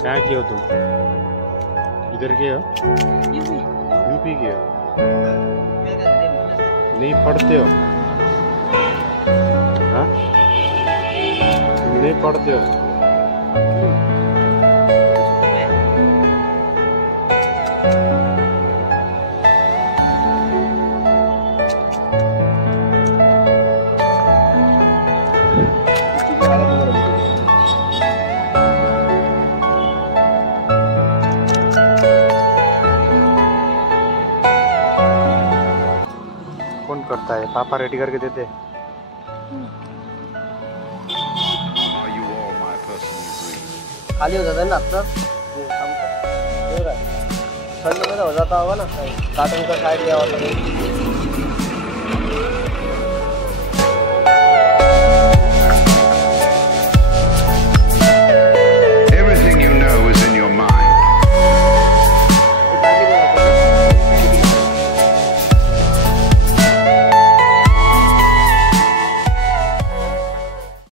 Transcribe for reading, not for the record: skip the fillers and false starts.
क्या किया तुम? इधर के हो? यूपी के हो? नहीं पढ़ते हो? हाँ? नहीं पढ़ते हो? कौन करता है? पापा रेडी करके देते हैं। खाली हो जाता है ना अब ठंड में तो हो जाता होगा ना, कार्टून का साइड लिया होता है।